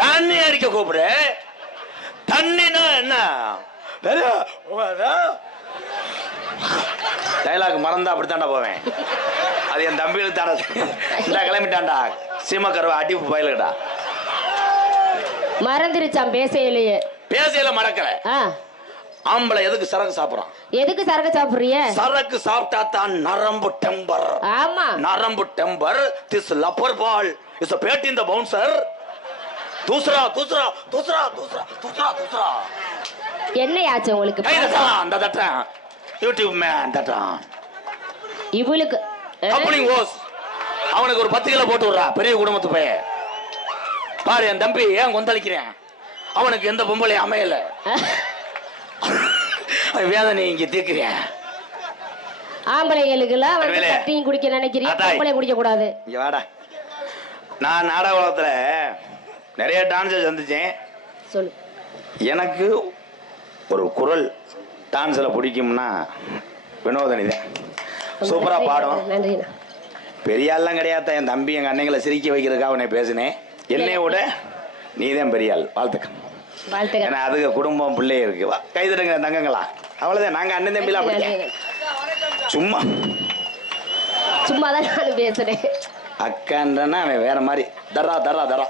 தண்ணி அடிக்க கூப்பிடு. தண்ணினா என்ன? டைலாக் மறந்தா அப்படித்தாண்டா போவேன். அது என் தம்பிகளுக்கு தானே. இந்த கிளம்பிட்டான்டா சீமக்கருவ அடிப்பு பயிலுடா. மறந்துருச்சான் பேசையிலேயே. பேசையில மறக்கல. ஆம்பளை எதுக்கு சரக்கு சாப்பிடுறான்? எதுக்கு சரக்கு சாப்பிடுறிய? சரக்கு சாப்பிட்டா தான் நரம்பு டெம்பர். ஆமா, நரம்பு temper. This rubber ball is a pet in the bouncer. Doosra doosra doosra doosra doosra doosra. என்னையாச்சு உங்களுக்கு? அந்த தட்டான் யூடியூப் மேன் தட்டான். இவளுக்கு கப்ளிங் ஓஸ். அவனுக்கு ஒரு 10 கிலோ போட்டு விடுறா. பெரிய குடும்பத்து பையன் பாரு. என் தம்பி ஏன் கொந்தளிக்கிறேன்? அவனுக்கு எந்த பொம்பளை அமையல. வேதனை இங்க தீர்க்கிறேன். ஆம்பளைங்களுக்கு டீயும் குடிக்க நினைக்கிறீங்க, பொம்பளை குடிக்க கூடாது. இங்க வாடா. நான் நாடக உலகத்துல நிறைய டான்ஸை சந்திச்சேன். சொல்லு. எனக்கு ஒரு குரல் டான்ஸ்ல பிடிக்கும்னா வினோதனி தான். சூப்பரா பாடும். பெரிய ஆள்லாம் கிடையாது. என் தம்பி எங்க அன்னைங்களை சிரிக்க வைக்கிறதுக்காக அவனை பேசினேன். என்னை விட நீதான் பெரிய ஆள். வாழ்த்துக்கள். ஏன்னா அதுக்கு குடும்பம் பிள்ளை இருக்கு. கைதடுங்க தங்கங்களா. அவ்வளவுதான். நாங்க அண்ணன் தம்பிலாம் சும்மா சும்மாதான் பேசுறேன். அக்கான்றனா அவன் வேற மாதிரி. தரா தரா தரா.